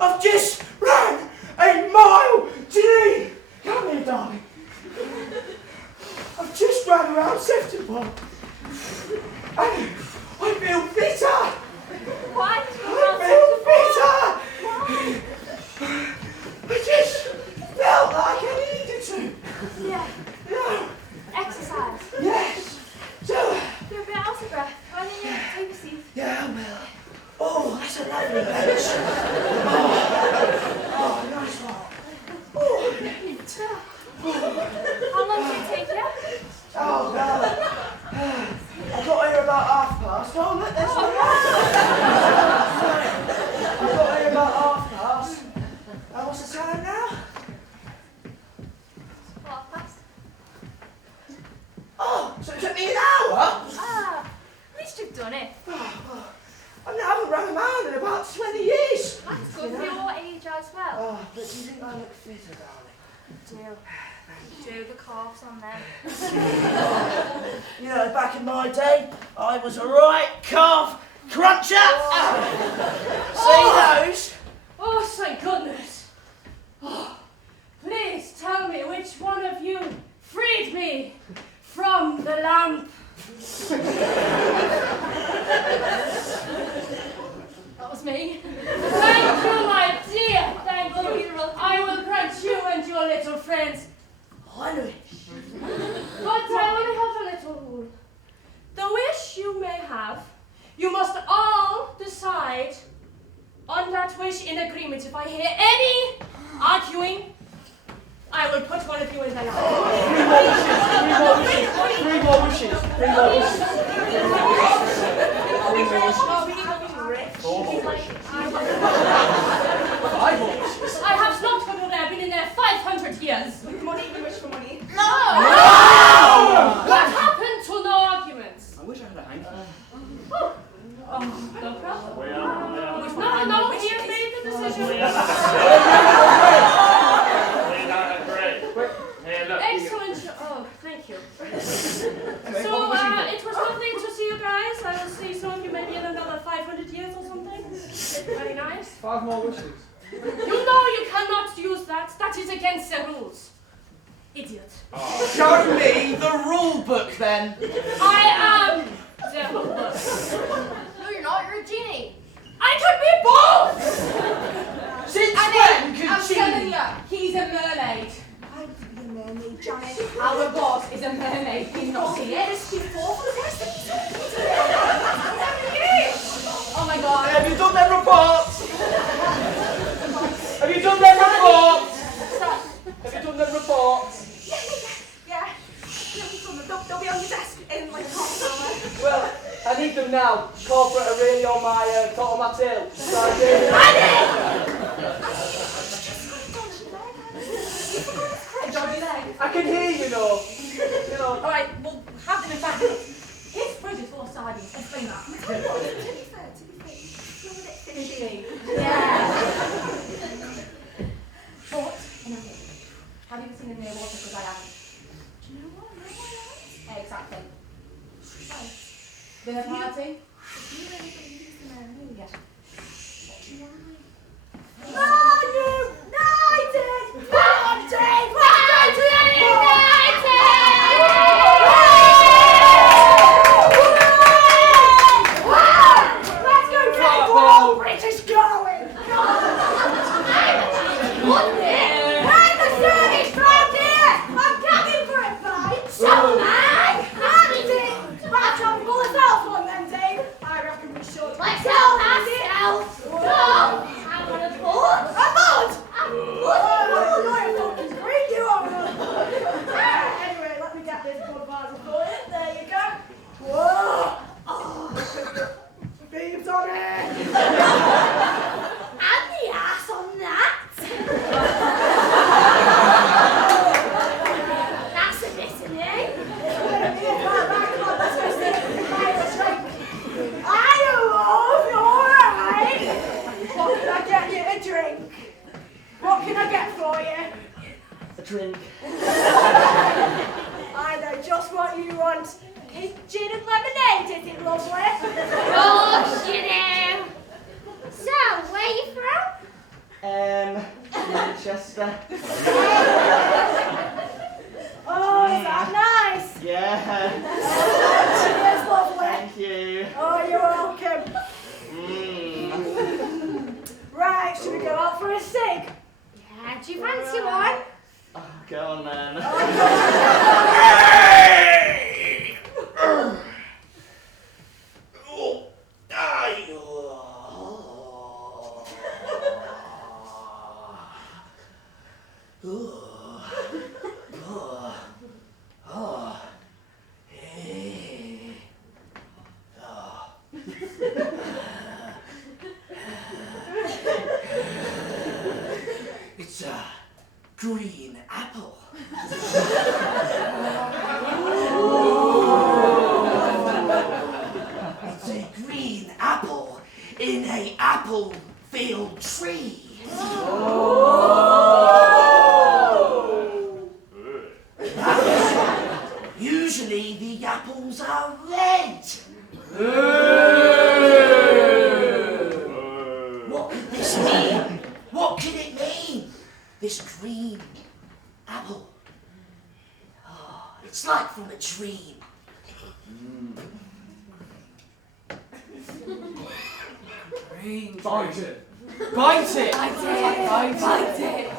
I've just ran a mile today. Come here, darling. I've just ran around Sefton Park. And I feel fitter. What? I feel fitter. I just felt like I needed to. Yeah. Yeah. Exercise. Yes. So. You're a bit out of breath. Why don't you take a seat? Yeah, well. Oh, that's a lovely bench. Oh, nice one. Oh. How long did it take you? Oh, well. I got here about past. Oh, look, there's one. I got here about past. What's the time now? 1:30. Oh, so it took me an hour? At least you've done it. Oh, I haven't run a mile in about 20 years. That's good for your age as well. Oh, but do you think I look fitter, darling? Do the calves on them. You know, back in my day, I was a right calf cruncher. See those? Oh, thank goodness. Oh, please tell me which one of you freed me from the lamp. That was me. Thank you, my dear. Thank you. I will grant you and your little friends one wish. But I only have a little rule. The wish you may have, you must all decide on that wish in agreement. If I hear any arguing, I will put one of you in the lamp. Three more wishes. I have not gone there. I've been in there 500 years. Money, you wish for money. No! What happened to no arguments? I wish I had a hanky. Oh, no problem. We are. No, he made the decision. We don't agree. Here, look. Excellent. Oh, thank you. So, it was lovely to see you guys. I will see some of you maybe in another 500 years or something. Very nice. 5 more wishes. You know you cannot use that. That is against the rules. Idiot. Oh. Show me the rule book then. I am the rule book. No, you're not. You're a genie. I could be both! Since I'm when could telling you? you, he's a mermaid. I want to be a mermaid, Janet. Our boss is a mermaid. He's not seen it. Before for the rest of his life. Have you done them reports? Have you done them reports? Have you done them reports? Yeah. They'll be on your desk in like half an hour. Well, I need them now. Corporate are really on my top of my tail. So I can hear you know. Alright, we'll have them in back. His fridge is full of sardines. Explain that. To be fair, you're a bit fishy. Yeah. But, have you ever seen him near water? Because I haven't. Do you know what? No, I haven't. Exactly. Dinner party? Yeah. Drink. I know just what you want. Is gin and lemonade, is it lovely? Gosh, you know. So, where you from? Manchester. Oh, is that nice? Yeah. Cheers, lovely. Thank you. Oh, you're welcome. Right, should we go out for a cig? Yeah, do you fancy one? Oh, go on then. It's a green apple. It's a green apple in a apple-filled tree. Usually the apples are red. What could this mean? What could it mean? This green apple. Oh, it's like from a dream. Green. Bite it. Bite it. Bite it.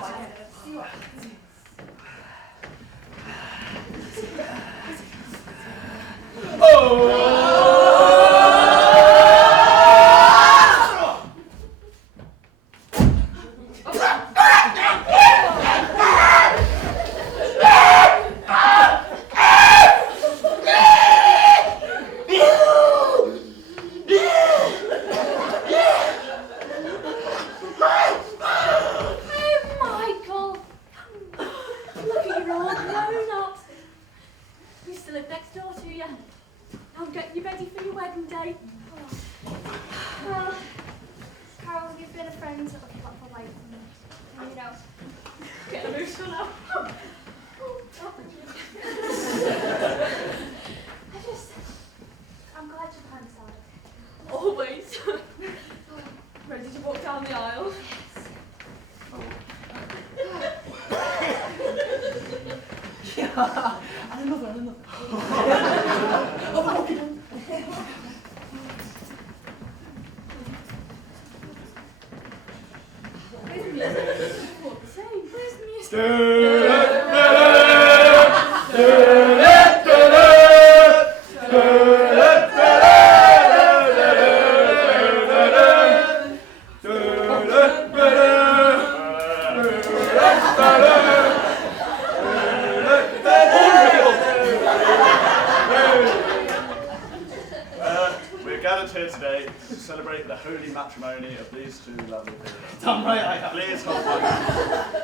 celebrate the holy matrimony of these two lovely people. Damn right I am. Please hold on.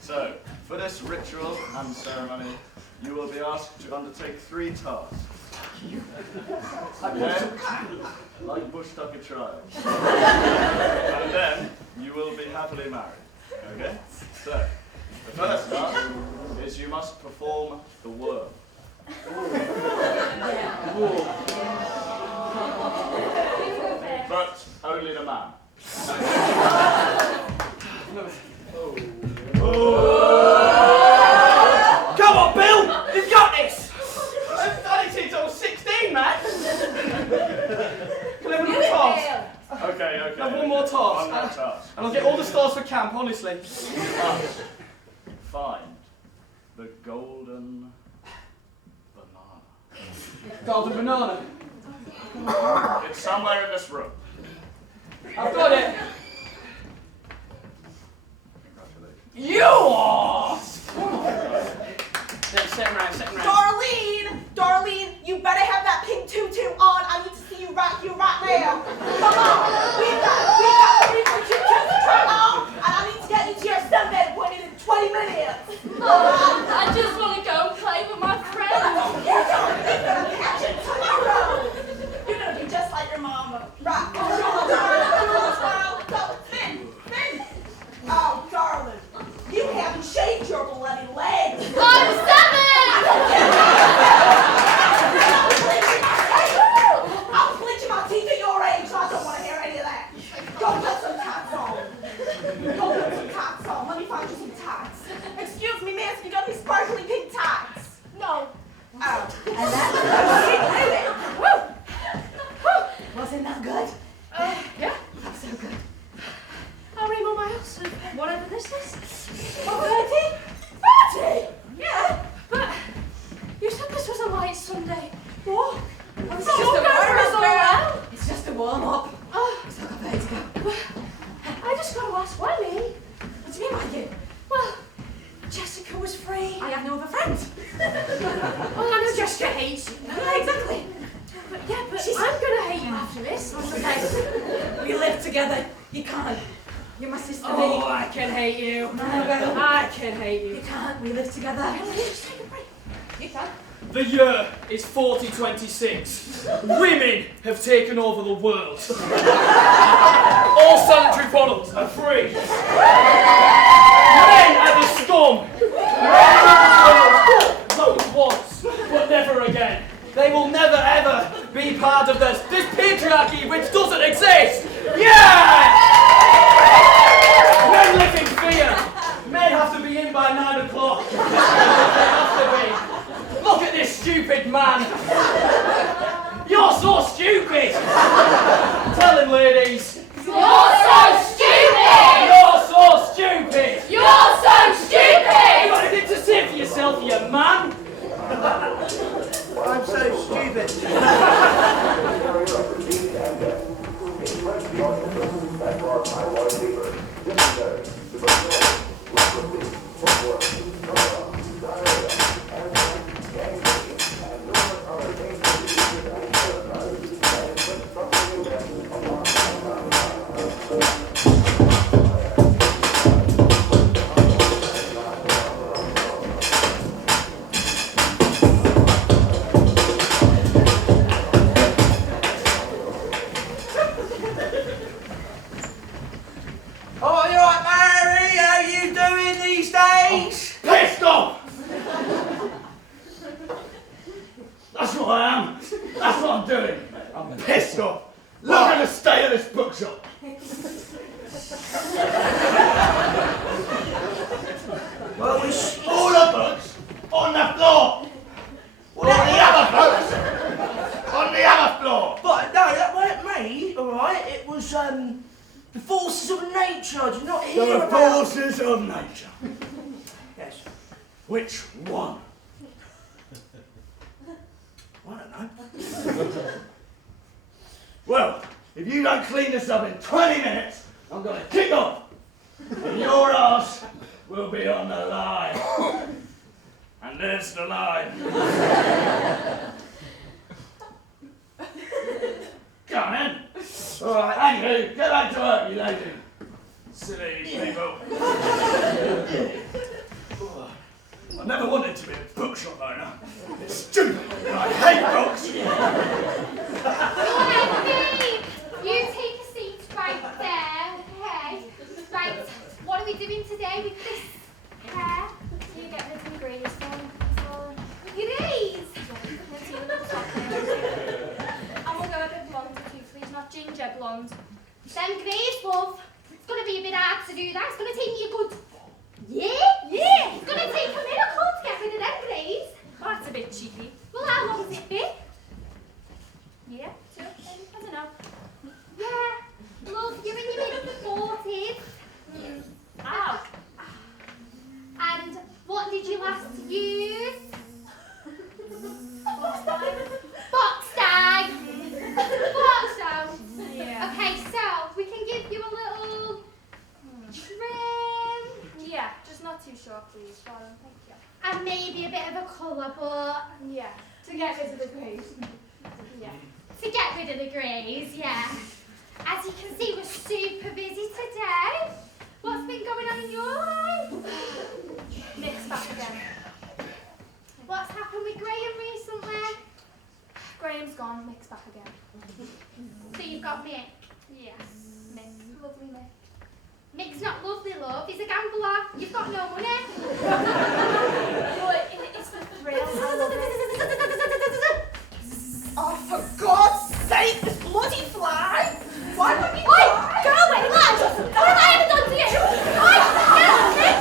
So, for this ritual and ceremony, you will be asked to undertake 3 tasks. Then, like Bush Tucker trial. And then, you will be happily married. Okay? So, the first task is you must perform the worm. But only the man. Come on, Bill! You've got this! I've done it since I was 16, man! Can I have another task? Okay. Have one more task. One more task. And I'll get all the stars for camp, honestly. Find the golden banana. Golden banana. It's somewhere in this room. I've got it. Congratulations. You are! Second round. Darlene, you better have that pink tutu on. I need to see you right here, right now. Come on, we've got 3 more tutus to try on, and I need to get into your sunbed appointment in 20 minutes. I just want to go and play with my friends. You're gonna catch it tomorrow. You're gonna be just like your mama. Right. Finn. Oh, darling, you haven't shaved your bloody legs. I'm 7! I'm clenching my teeth at your age, so I don't want to hear any of that. Go put some tights on. Let me find you some tights. Excuse me, miss, you got any sparkly pink tights? No. Oh, and that's Woo! Wasn't that good? Yeah. That's so good. How many more miles of whatever this is? 30? Yeah. But you said this was a light Sunday walk. It's just a warm-up, girl. It's just a warm-up. Oh, We still got way to go. I just got to ask, why me? What do you mean by you? Well, Jessica was free. I have no other friends. Well, I know Jessica hates you. Yeah, exactly. But I'm gonna hate you after this. Okay. We live together. You can't. You're my sister, Oh, me. I can hate you. well. I can hate You you. can't. We live together. Just take a break. You can. The year is 4026. Women have taken over the world. All sanitary products are free. Men are the scum. Those once, but never again. They will never ever be part of this patriarchy which doesn't exist. Yeah! Men live in fear. Men have to be in by 9 o'clock. They have to be. Look at this stupid man. You're so stupid. Tell him, ladies. You're so stupid! You're so stupid. You're so You stupid! got anything to say for yourself, you man? I'm so stupid. Oh, you alright, Mary? How you doing these days? Pissed off! That's what I am. That's what I'm doing. I'm pissed off. Look at the state of this bookshop. Well, All the books on the floor. All the other books on the other floor. But no, that weren't me, alright? It was, the forces of nature. Do you not hear The about... forces of nature. Yes. Which one? I don't know. Well, if you don't clean this up in 20 minutes, I'm going to kick off. And your ass will be on the line. And there's the line. Come on in. Alright, anywho, get back to work, you lady. Silly people. I never wanted to be a bookshop owner. It's stupid, and I hate books. Alright, you take a seat right there, okay? Right, what are we doing today with this hair? So you get rid of some greys from greys? And we'll go a bit blonde too, please, not ginger blonde. Them greys, love. It's going to be a bit hard to do that. It's going to take me a good... Yeah. It's going to take a miracle to get rid of them greys. That's a bit cheeky. Well, how long has it been? Yeah, sure. I don't know. Yeah, love, you're in your mid-40s. Ow. And what did you last use? Box dye. Box dye. Yeah. Okay, so we can give you a little trim. Yeah, just not too short, please, darling. Thank you. And maybe a bit of a colour, but Yeah, to get rid of the greys. Yeah. to get rid of the greys, yeah. As you can see, we're super busy today. What's been going on in your life? Mix back again. What's happened with Graham recently? Graham's gone, mix back again. So you've got Mick. Yeah. Mix. Lovely mix. Mick's not lovely, love. He's a gambler. You've got no money. But it's the thrill. I love it. Oh, for God's sake, this bloody fly! Why would you Oi! Go away, lad! What have I ever done to you? Oi! Get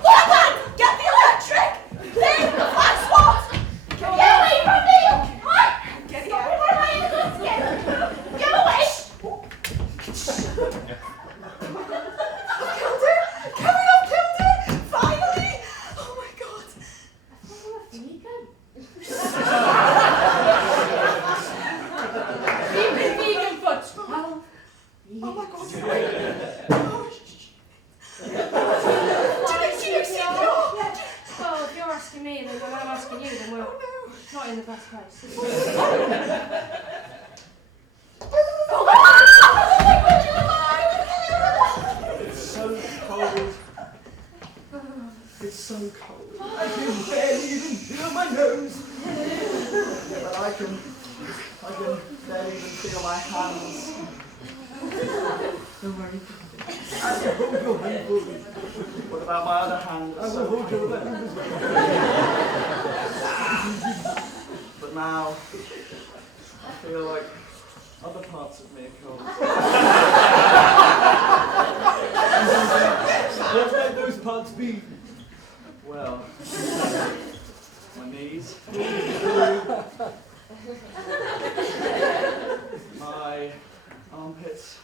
What, lad? Get the electric! Leave the flag swat! away from me! Oi! Get What have I ever done to you? Go away! I've killed it! Finally! Oh my God! You've been vegan for 12 Oh my God! Well, if you're asking me, then when I'm asking you, then we're not in the best place. It's so cold. It's so cold. I can barely even feel my nose. But I can barely even feel my hands. Don't worry. I will hold your hand for you. What about my other hand? I will hold your hand as well. But now, I feel like other parts of me are cold. What might those parts be? Well, my knees, my armpits,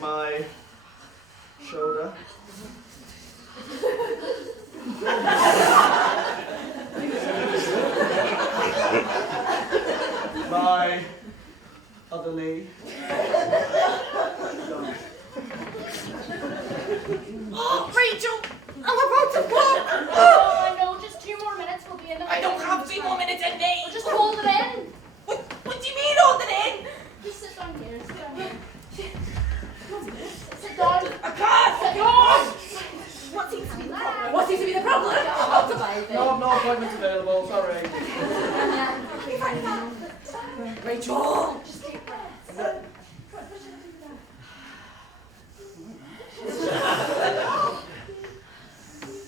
my shoulder, my other knee. Rachel! I'm about to walk! Oh, I know. Just 2 more minutes. We'll be in the... I don't have 2 more minutes in me! Just hold it in. What do you mean hold it in? Just sit down here. Sit down here. Sit down. I can't! What seems to be the problem? What seems to be the problem? No appointments available, sorry. Rachel! Just take breaths.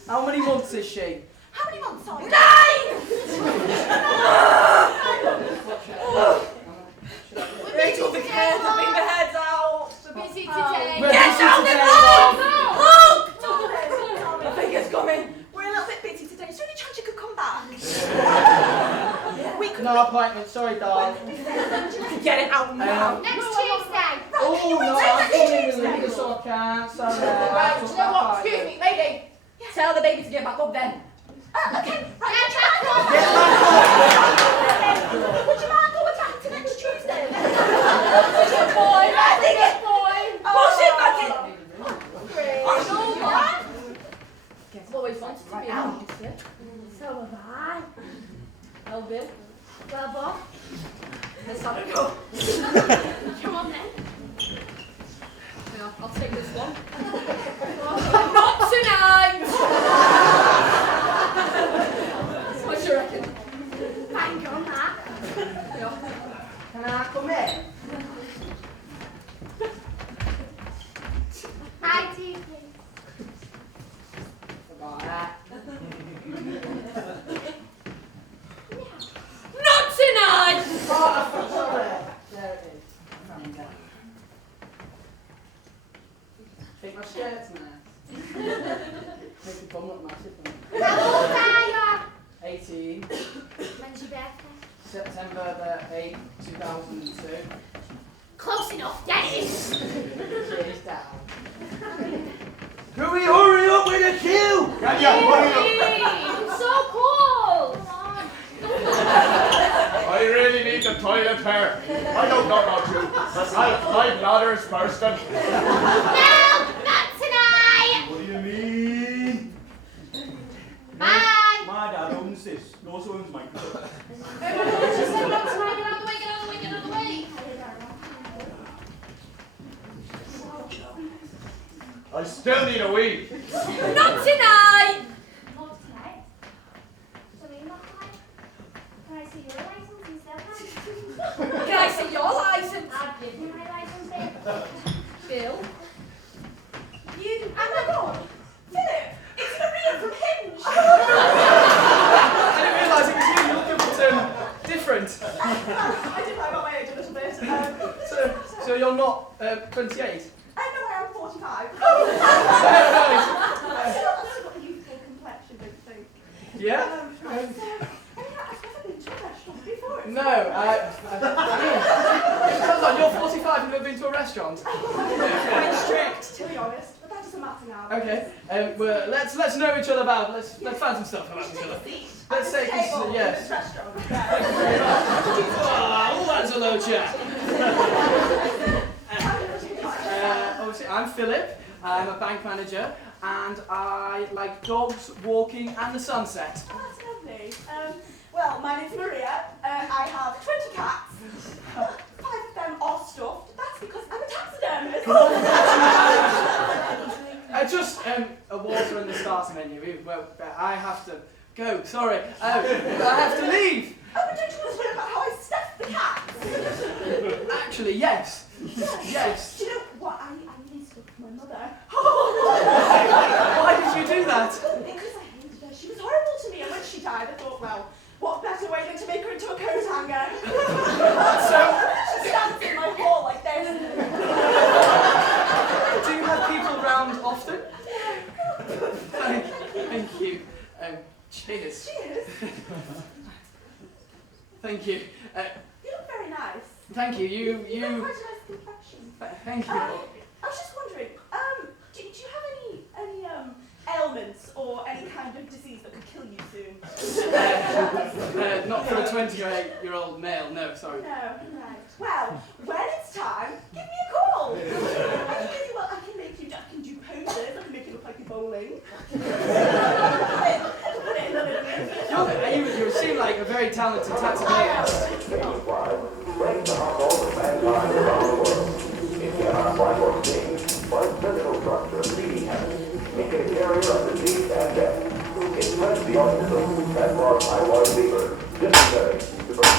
How many months is she? How many months are you? 9! Rachel, the cares have been the heads out! We're busy today. We're Get busy down today, and love. look! The finger's coming. We're a little bit busy today. Is there any chance you could come back? We could No appointment, sorry, darling. get it out now. Next Tuesday. Oh, no, I'm coming with Linda, so I can't. Sorry. Right, you know what? Excuse me, lady. Tell the baby to get back up then. Okay, right. Get back up. Get back Would you mind going back to next Tuesday? Good boy. Good boy. Push it back in. No one. I've always wanted to be an artist. So have I. Well, Bill. Well, Bob. had a go. Come on then. Yeah, I'll take this one. Not tonight! What do you reckon? Bang on that. Yeah. Can I come in? I do, please. Forgot that. Not tonight! Oh, sorry. There it is. I found that. Think my skirt's nice. Make your bum look massive. How old are 18, you? When's your birthday? September the 8th, 2002. Close enough, Dennis. Cheers down. Can we hurry up with the queue? Can you hurry up? It's so cold. I really need the toilet here. I don't know about you, but my bladder's bursting. No, not tonight. What do you mean? Bye. My dad owns this. He also owns my club. She said not tonight. Get out of the way, get out of the way, get out of the way. I still need a wee. Not tonight! Not tonight. So you're not tonight? Can I see your license instead? Can I see your license? I'll give you my license then. Bill? You, oh my god, Philip, it's Maria from Hinge. I didn't realise it was you. You look a bit different. I did lie about my age a little bit. So you're not 28? I know I am 45. Right. I've still got a youthful complexion, don't you think? Yeah? So, I've never been to a restaurant before. No, hold on, you're 45 and you've never been to a restaurant? Quite strict, to be honest, but that doesn't matter now. Okay, well, let's know each other about, let's find some stuff about each other. Let's say, table yes. in this restaurant. Oh, that's a low chat. Obviously, I'm Philip, I'm a bank manager, and I like dogs, walking, and the sunset. Oh, that's lovely. Well, my name's Maria. I have 20 cats. 5 of them are stuffed. That's because I'm a taxidermist. Just a water and the stars menu. Well, I have to go. Sorry, I have to leave. Oh, but don't you want to learn about how I stuffed the cats? Actually, yes. Yes. Do you know what? I really stuffed my mother. Why did you do that? Because I hated her. She was horrible to me, and when she died, I thought, well, what better way than to make her into a coat hanger? She stands in my hall like this. Do you have people round often? Thank you. Cheers. Cheers. Thank you. You look very nice. Thank you. You've got You. quite a nice complexion. Thank you. I was just wondering, do you have any ailments or any kind of disease that could kill you soon? Not for a 28-year-old male. No, sorry. No, right. Well, when it's time, give me a call. I can make you. I can do poses. I can make you look like you're bowling. Put it in the middle. You seem like a very talented taxidermist. Physical structure, leading habits, make it a carrier of disease and death. It spreads the organism that brought I was fever, dysentery, tuberculosis,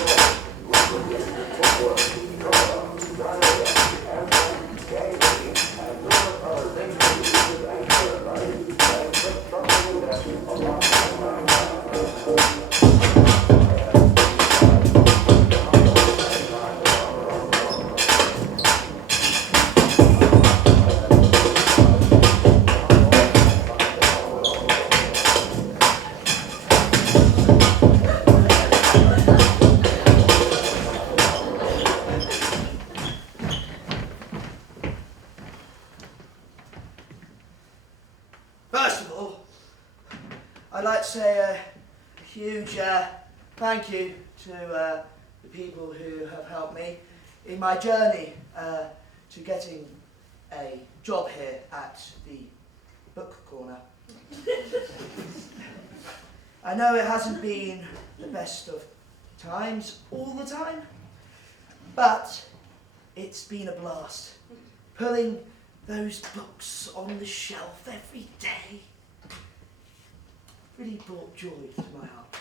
diarrhea, anthrax, gangrene, and numerous other dangerous diseases and parasites that inflict troubling death a long time. First of all, I'd like to say a huge thank you to the people who have helped me in my journey to getting a job here at the book corner. I know it hasn't been the best of times all the time, But it's been a blast. Pulling those books on the shelf every day really brought joy to my heart.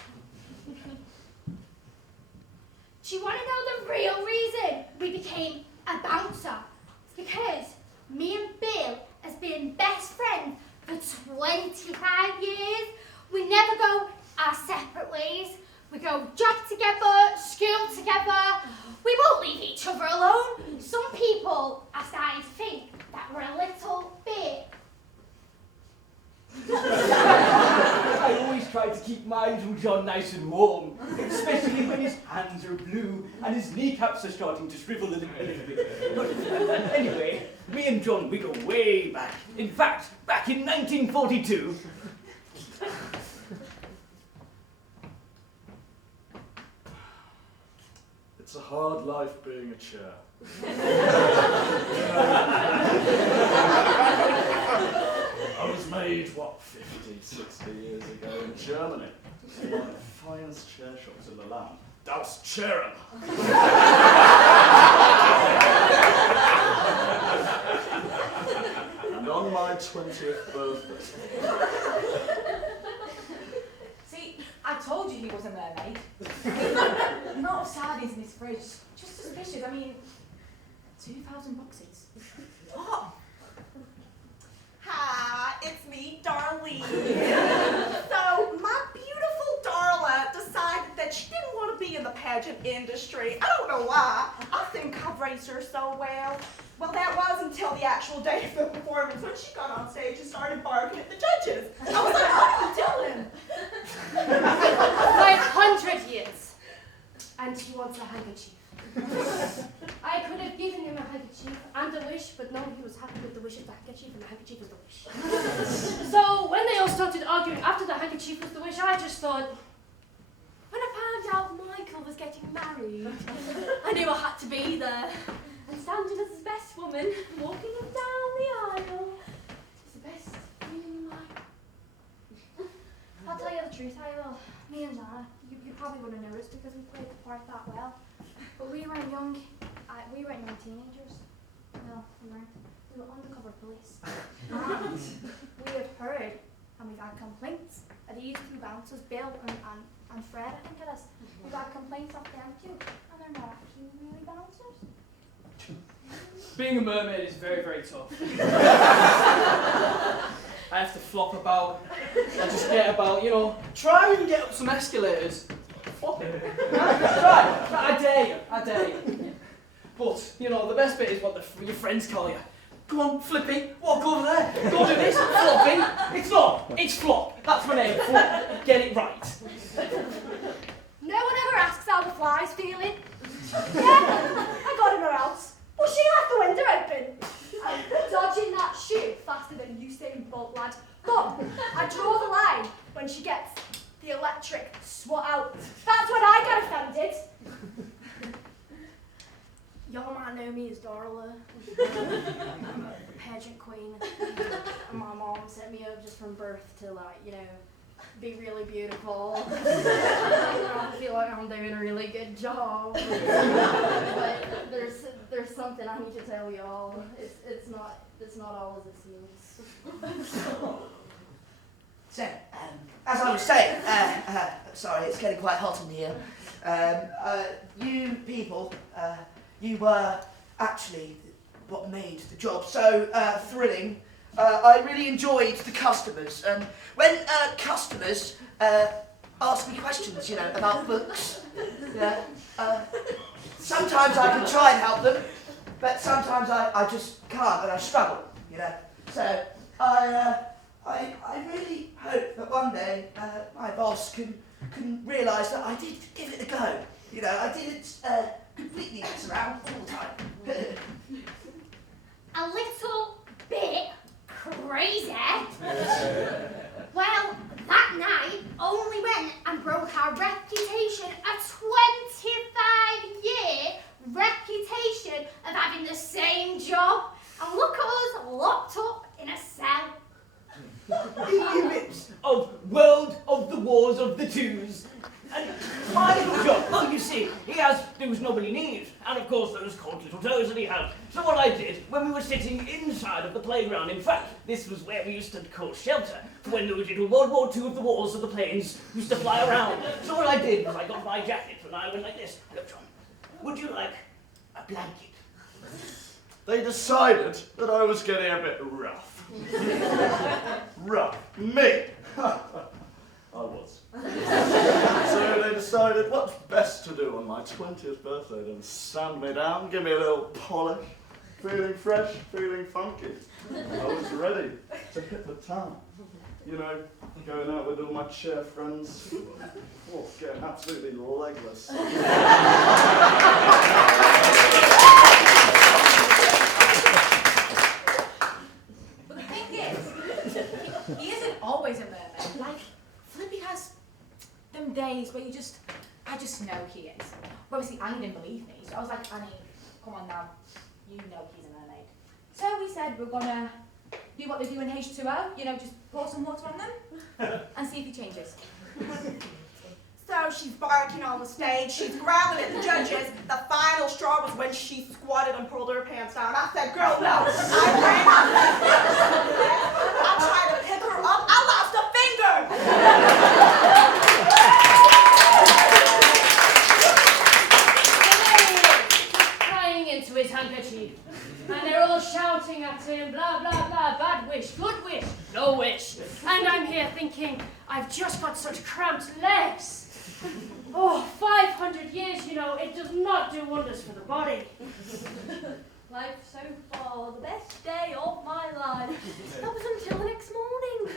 Do you want to know the real reason we became a bouncer? It's because me and Bill has been best friends for 25 years. We never go our separate ways. We go job together, school together. We won't leave each other alone. Some people are starting to think that we're a little bit. I always try to keep my little John nice and warm, especially when his hands are blue and his kneecaps are starting to shrivel a little bit. But anyway, me and John, we go way back. In fact, back in 1942. It's a hard life being a chair. I was made, 50, 60 years ago in Germany. In one of the finest chair shops in the land. Das Chairen. And on my 20th birthday. See, I told you he was a mermaid. Not of sardines in his fridge, just suspicious. I mean, 2,000 boxes. What? Hi, it's me, Darlene. So, my beautiful Darla decided that she didn't want to be in the pageant industry. I don't know why. I think I've raised her so well. Well, that was until the actual day of the performance when she got on stage and started barking at the judges. I was like, what are you doing? 500 years. And he wants a handkerchief. I could have given him a handkerchief and a wish, but no, he was happy with the wish of the handkerchief, and the handkerchief was the wish. So when they all started arguing after the handkerchief was the wish, I just thought, when I found out Michael was getting married, I knew I had to be there. And standing as his best woman, walking him down the aisle, was the best feeling in life. I'll tell you the truth, I will. Me and Zara, you probably wouldn't have noticed because we played the part that well. But we weren't young. We weren't young teenagers. No, we weren't. We were undercover police. And we have heard, and we've had complaints of these two bouncers, Bill and Fred, I think it is. We've had complaints of them too, and they're not actually really bouncers. Being a mermaid is very, very tough. I have to flop about. I just get about, try and get up some escalators. Flop it. Try. I dare you. But, the best bit is what your friends call you. Go on, Flippy, walk over there. Go do this, Floppy. It's not, it's Flop. That's my name, Flop. Get it right. No one ever asks how the fly's feeling. Yeah, I got in her house. Well, she left the window open. I'm dodging that shoe faster than Usain Bolt, lad. But I draw the line when she gets the electric swat out. That's when I get offended. Y'all might know me as Darla, the pageant queen. And my mom set me up just from birth to, be really beautiful. I feel like I'm doing a really good job. But there's something I need to tell y'all. It's not all as it seems. So, as I was saying, sorry, it's getting quite hot in here. You people, you were actually what made the job so thrilling. I really enjoyed the customers, and when customers ask me questions, about books, sometimes I can try and help them, but sometimes I just can't, and I struggle, So I really hope that one day my boss can realise that I did give it a go. I didn't completely mess around all the time. A little bit crazy. Well, that night only went and broke our reputation, a 25-year reputation of having the same job. And look at us locked up in a cell. In the midst of World of the Wars of the Twos. And my little job. Well, you see, there was nobody near, and of course those cold little toes that he had. So what I did, when we were sitting inside of the playground, in fact, this was where we used to call shelter, when there was little World War II of the walls of the planes used to fly around. So what I did was I got my jacket, and I went like this. Hello, John. Would you like a blanket? They decided that I was getting a bit rough. Rough. Me. I was. So they decided what's best to do on my 20th birthday than sand me down, give me a little polish, feeling fresh, feeling funky. I was ready to hit the town. You know, going out with all my cheer friends. Oh, getting absolutely legless. But the thing is, he isn't always a mermaid. Like, Flippy has them days where I just know he is. But obviously, Annie didn't believe me, so I was like, Annie, come on now, you know he's a mermaid. So we said we're gonna do what they do in H2O, you know, just pour some water on them and see if he changes. So she's barking on the stage, she's growling at the judges. The final straw was when she squatted and pulled her pants down. I said, girl, no. I ran out there. I tried to pick her up. I lost a finger. Crying into his handkerchief. And they're all shouting at him, blah, blah, blah, bad wish, good wish, no wish. And I'm here thinking, I've just got such cramped legs. Oh, 500 years, you know, it does not do wonders for the body. Life so far, the best day of my life. That was until the next morning.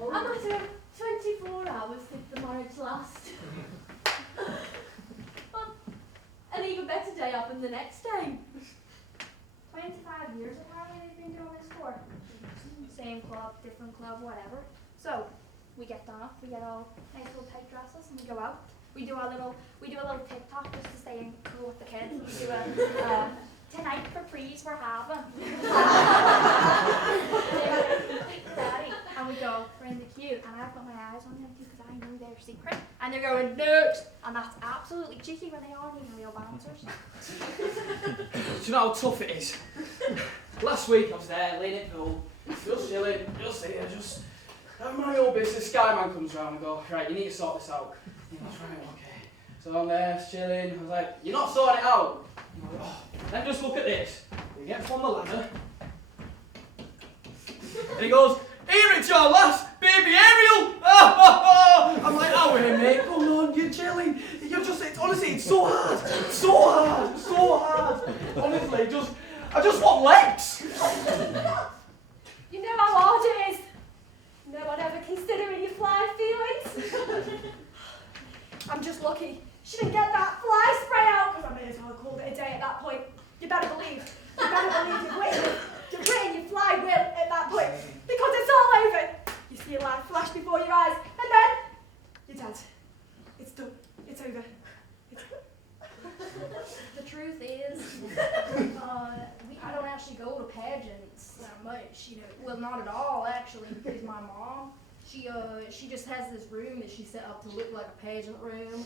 A matter of 24 hours did the marriage last. But an even better day happened the next day. 25 years apparently they've been doing this for. Same club, different club, whatever. So we get done up, we get all nice little tight dresses, and we go out. We do a little TikTok just to stay cool with the kids. We do a tonight for prees we're having. Daddy, and we go, we're in the queue, and I've got my eyes on them because I know their secret, and they're going next, and that's absolutely cheeky when they aren't even real bouncers. Do you know how tough it is? Last week I was there, laying in pool, just chilling, just here, just having my own business. Skyman comes round and goes, right, you need to sort this out. You know, right, okay. So I'm there, chilling, I was like, you're not sorting it out. I'm like, oh, then just look at this. He gets on the ladder, and he goes, here it's your last baby Ariel! I'm like, oh, wait, mate, come on, you're chilling. You're just, honestly, it's so hard. So hard. Honestly, I just want legs. You know how hard it is. No one ever considering your fly feelings. I'm just lucky she didn't get that fly spray out, because I may as well have called it a day at that point. You better believe you've written your fly will at that point, because it's all over. You see a light flash before your eyes, and then you're dead. It's done. It's over. The truth is, I don't actually go to pageants that much, you know. Well, not at all, actually, because my mom, she just has this room that she set up to look like a pageant room.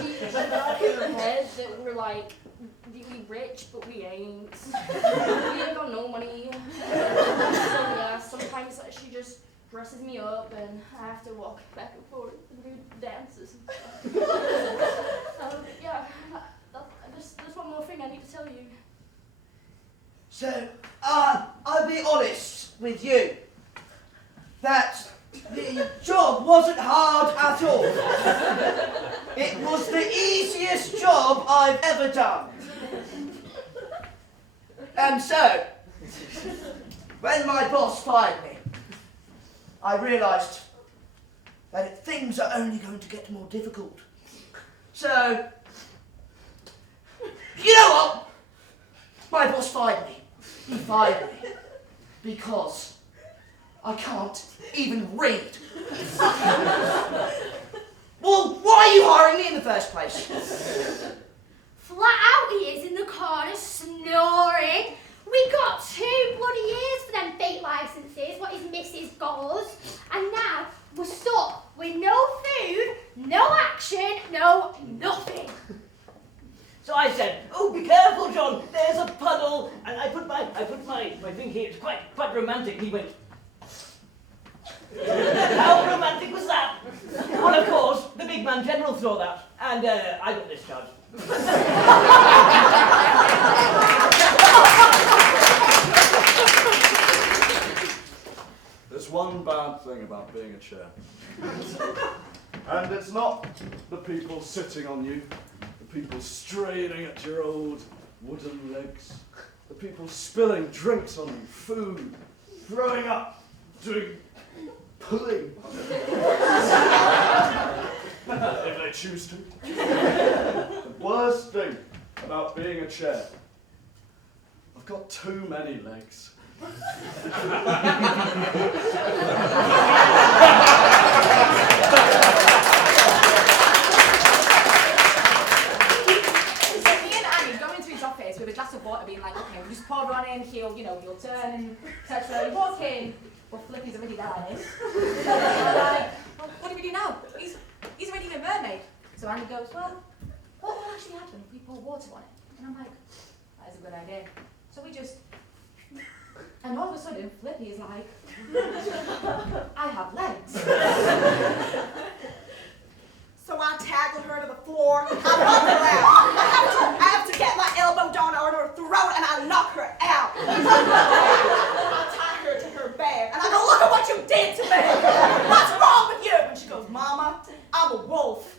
She got in her head that we're like, we rich, but we ain't. We ain't got no money. So yeah, sometimes she just dresses me up and I have to walk back and forth and do dances and stuff. Yeah, there's one more thing I need to tell you. So, I'll be honest with you. That the job wasn't hard at all. It was the easiest job I've ever done. And so, when my boss fired me, I realised that things are only going to get more difficult. So, you know what? My boss fired me. He fired me because I can't even read. Well, why are you hiring me in the first place? Flat out he is in the corner snoring. We got 2 bloody years for them fake licenses, what his missus got us. And now we're stuck with no food, So I said, "Oh, be careful, John. There's a puddle." And I put my thing here. It's quite romantic. And he went. How romantic was that? Well, of course, the big man general saw that, and I got discharged. There's one bad thing about being a chair. And it's not the people sitting on you, the people straining at your old wooden legs, the people spilling drinks on you, food, throwing up, pulling. If they choose to. The worst thing about being a chair, I've got too many legs. With a glass of water, being like, okay, we just pour one in, he'll turn and etc. He walks in, well, Flippy's already there, is. And like, well, what do we do now? He's already a mermaid. So Andy goes, well, what will actually happen if we pour water on it? And I'm like, that is a good idea. So we just, and all of a sudden, Flippy is like, I have legs. So I tackle her to the floor, I knock her out. I have to get my elbow down on her throat and I knock her out. I tie her to her bed and I go, look at what you did to me. What's wrong with you? And she goes, Mama, I'm a wolf.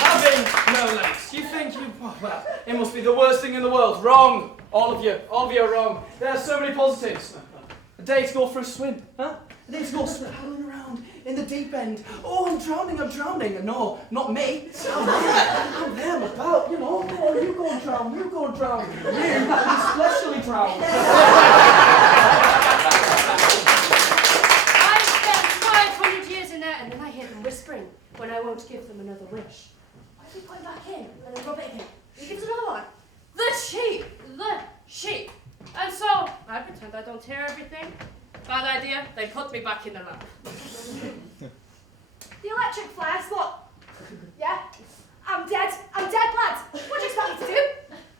Having no legs. You think well, it must be the worst thing in the world. Wrong. All of you are wrong. There are so many positives. A day to go for a swim, huh? A day to go paddling around in the deep end. Oh, I'm drowning. No, not me. I'm there, I'm about, Oh, you go and drown. You especially drown. I spent 500 years in there, and then I hear them whispering when I won't give them another wish. What if we put it back in and then rub it again? He gives another one. The sheep. And so I pretend I don't hear everything. Bad idea. They put me back in the lab. The electric flares, what? Yeah? I'm dead, lads. What do you expect me to do?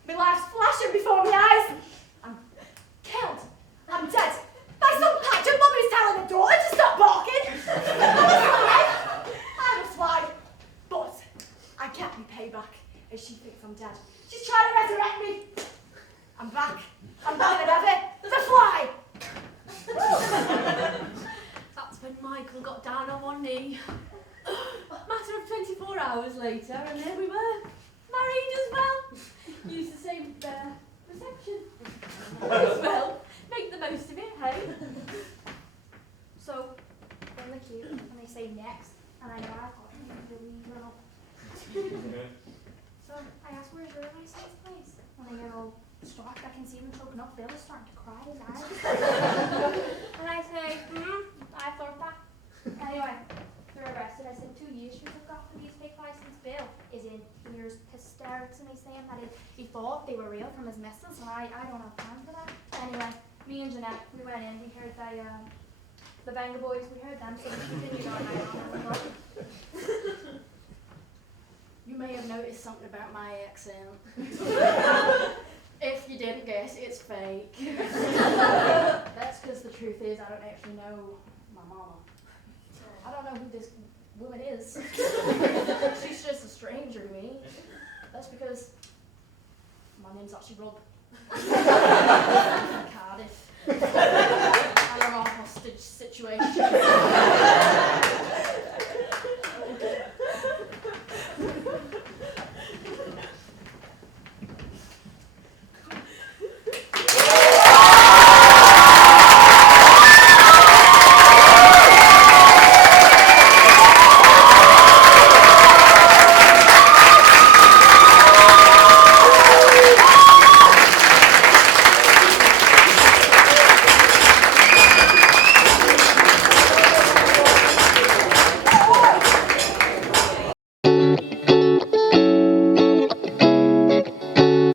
My life's flashing before my eyes. I'm killed. I'm dead. By some patch of mummy's telling the daughter to stop barking. I'm a fly. But I get me payback as she thinks I'm dead. She's trying to resurrect me. I'm back. I'm better than ever. The fly. That's when Michael got down on one knee. Matter of 24 hours later, and there we were, married as well. Use the same reception. Well, make the most of it, hey? So, when they cue and they say next, and I know I've got it really well. So, I ask, where's your license, please? And they go, Stark, I can see them choking up. Bill is starting to cry his eyes. And I say, I thought that. Anyway, they're arrested. I said, 2 years you took off for these fake license. Bill is in tears, hysterics, and he's saying that he thought they were real from his missus, and I don't have time for that. Anyway, me and Jeanette, we went in, we heard the Banga Boys, we heard them, so we continued our night on. You may have noticed something about my accent. If you didn't guess, it's fake. That's because the truth is I don't actually know my mama. I don't know who this woman is. She's just a stranger to me. That's because my name's actually Rob.